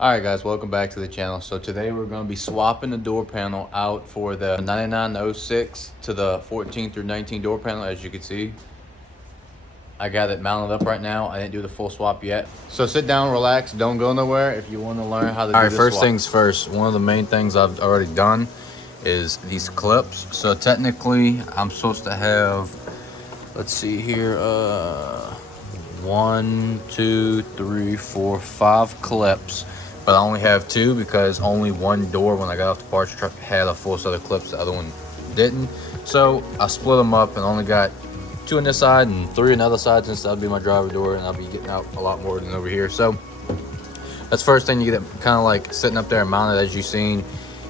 Alright guys, welcome back to the channel. So today we're going to be swapping the door panel out for the 9906 to the 14 through 19 door panel. As you can see, I got it mounted up right now. I didn't do the full swap yet. So sit down, relax, don't go nowhere if you want to learn how to do this swap. Alright, first things first, one of the main things I've already done is these clips. So technically I'm supposed to have, let's see here, 1, 2, 3, 4, 5 clips. But I only have 2 because only one door when I got off the parts truck had a full set of clips. The other one didn't. So I split them up and only got 2 on this side and 3 on the other side, since that'll be my driver door and I'll be getting out a lot more than over here. So that's first thing. You get it kind of like sitting up there and mounted as you seen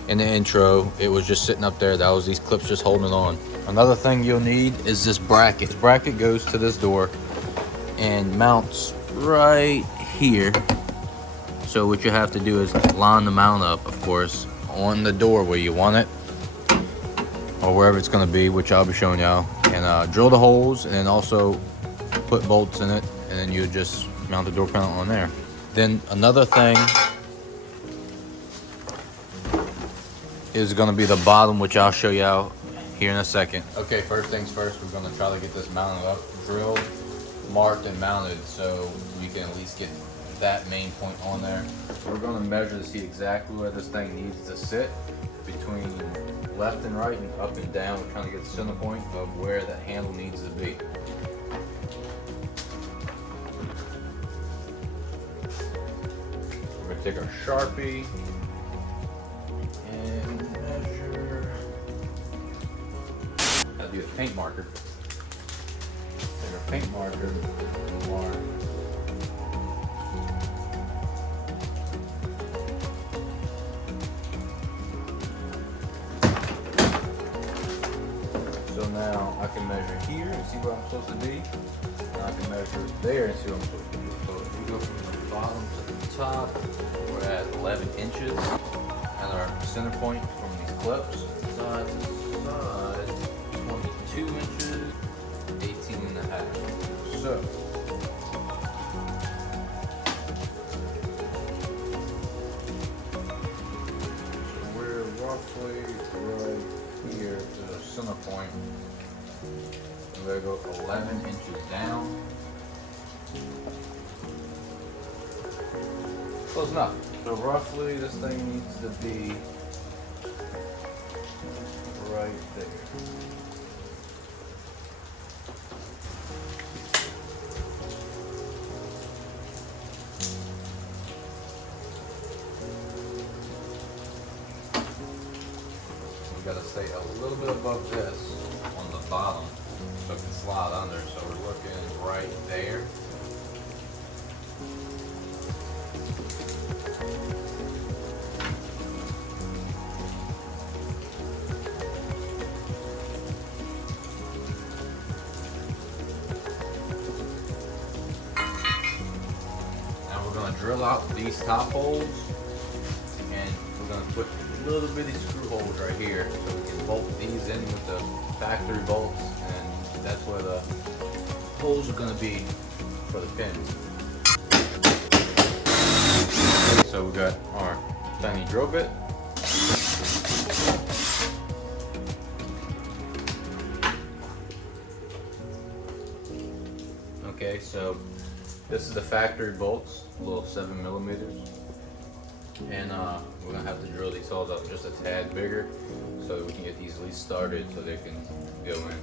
in the intro. It was just sitting up there. That was these clips just holding it on. Another thing you'll need is this bracket. This bracket goes to this door and mounts right here. So what you have to do is line the mount up, of course, on the door where you want it, or wherever it's going to be, which I'll be showing y'all. And drill the holes, and then also put bolts in it, and then you just mount the door panel on there. Then another thing is going to be the bottom, which I'll show y'all here in a second. Okay, first things first, we're going to try to get this mounted up, drilled, marked, and mounted, so we can at least get that main point on there. So we're going to measure to see exactly where this thing needs to sit between left and right and up and down. We're trying to get the center point of where the handle needs to be. We're going to take our Sharpie and measure. That'll be a paint marker. Take our paint marker and mark. So now I can measure here and see where I'm supposed to be, and I can measure there and see where I'm supposed to be. So if we go from the bottom to the top, we're at 11 inches, and our center point from these clips, side to side, 22 inches, 18 and a half. So we're roughly right here to the center point. I'm going to go 11 inches down. Close enough. So roughly this thing needs to be right there. We got to stay a little bit above this on the bottom so it can slide under. So we're looking right there. Now we're going to drill out these top holes, and we're going to put little bitty screw holes right here so we can bolt these in with the factory bolts, and that's where the holes are going to be for the pins. Okay, so we got our tiny drill bit. Okay, so this is the factory bolts, a little 7 millimeters. And we're gonna have to drill these holes up just a tad bigger so that we can get these at least started so they can go in.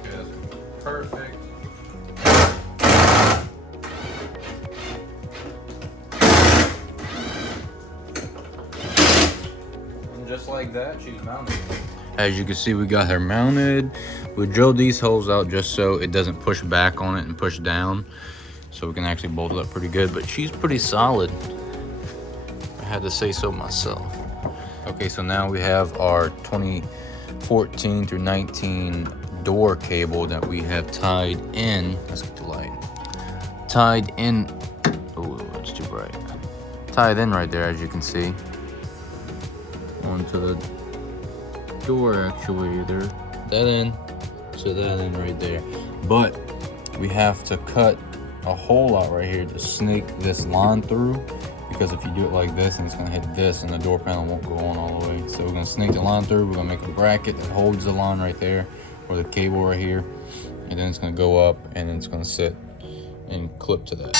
Okay, that's perfect. And just like that, she's mounted. As you can see, we got her mounted. We drilled these holes out just so it doesn't push back on it and push down, so we can actually bolt it up pretty good, but she's pretty solid. I had to say so myself. Okay, so now we have our 2014 through 19 door cable that we have tied in. Let's get the light. Tied in. Oh, it's too bright. Tied in right there, as you can see, onto the door actuator. That in. So that in right there. But we have to cut a hole out right here to snake this line through, because if you do it like this, and it's gonna hit this and the door panel won't go on all the way. So we're gonna snake the line through, we're gonna make a bracket that holds the line right there, or the cable right here, and then it's gonna go up and then it's gonna sit and clip to that.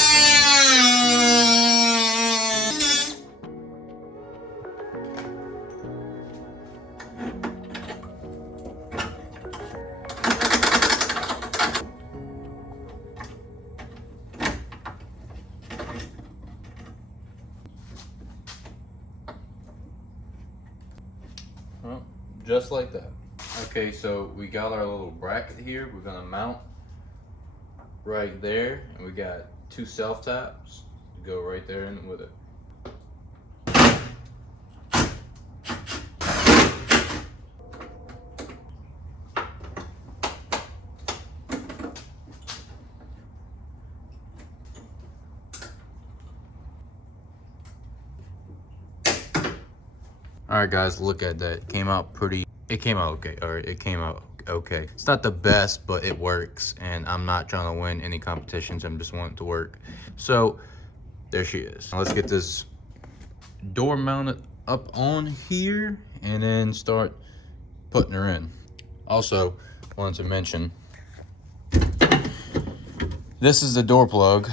Well, just like that. Okay, so we got our little bracket here. We're gonna mount right there, and we got 2 self taps to go right there in with it. All right, guys, look at that. It came out okay, or it came out okay. It's not the best, but it works, and I'm not trying to win any competitions. I'm just wanting it to work. So there she is. Now let's get this door mounted up on here and then start putting her in. Also, wanted to mention, this is the door plug.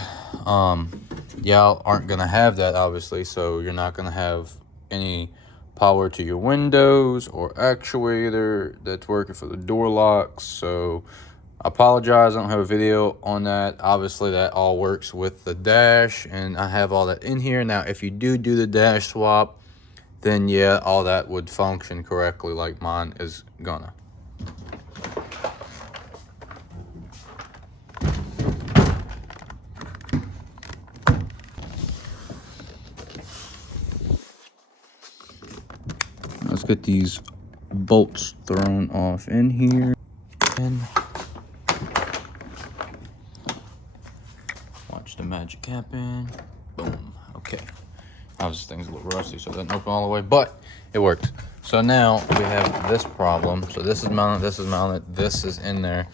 Y'all aren't gonna have that, obviously, so you're not gonna have any power to your windows or actuator that's working for the door locks. So I apologize, I don't have a video on that. Obviously that all works with the dash, and I have all that in here. Now if you do the dash swap, then yeah, all that would function correctly like mine is gonna. Let's get these bolts thrown off in here. And watch the magic happen. Boom. Okay. Obviously, thing's a little rusty, so it doesn't open all the way, but it worked. So now we have this problem. So this is mounted, this is in there.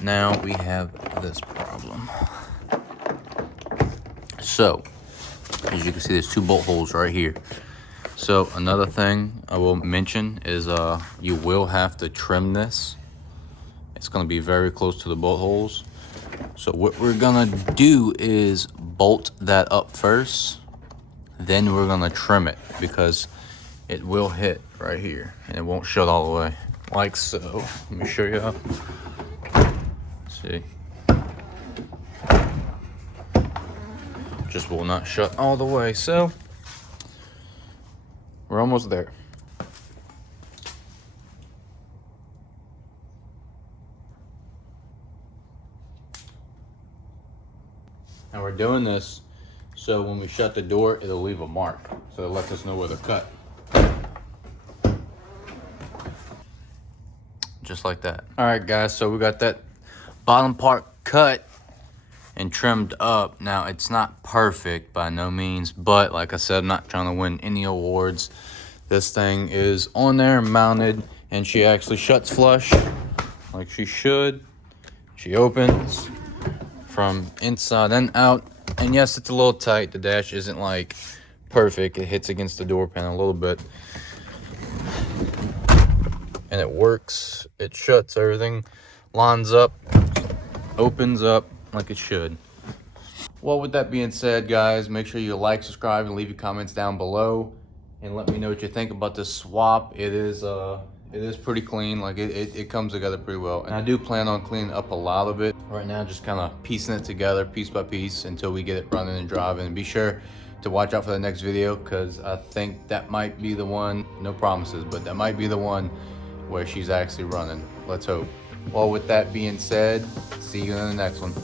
Now we have this problem. So, as you can see, there's 2 bolt holes right here. So another thing I will mention is you will have to trim this. It's going to be very close to the bolt holes. So what we're going to do is bolt that up first, then we're going to trim it, because it will hit right here and it won't shut all the way like so. Let me show you how. See, just will not shut all the way. So we're almost there. And we're doing this so when we shut the door, it'll leave a mark. So it lets us know where to cut. Just like that. All right, guys, so we got that bottom part cut and trimmed up. Now, it's not perfect by no means, but like I said, I'm not trying to win any awards. This thing is on there, mounted, and she actually shuts flush like she should. She opens from inside and out. And yes, it's a little tight. The dash isn't like perfect. It hits against the door panel a little bit. And it works. It shuts, everything lines up, opens up like it should. Well, with that being said, guys, make sure you like, subscribe, and leave your comments down below, and let me know what you think about this swap. It is pretty clean. Like it comes together pretty well, and I do plan on cleaning up a lot of it. Right now, just kind of piecing it together piece by piece until we get it running and driving. And be sure to watch out for the next video, because I think that might be the one. No promises, but that might be the one where she's actually running. Let's hope. Well, with that being said, see you in the next one.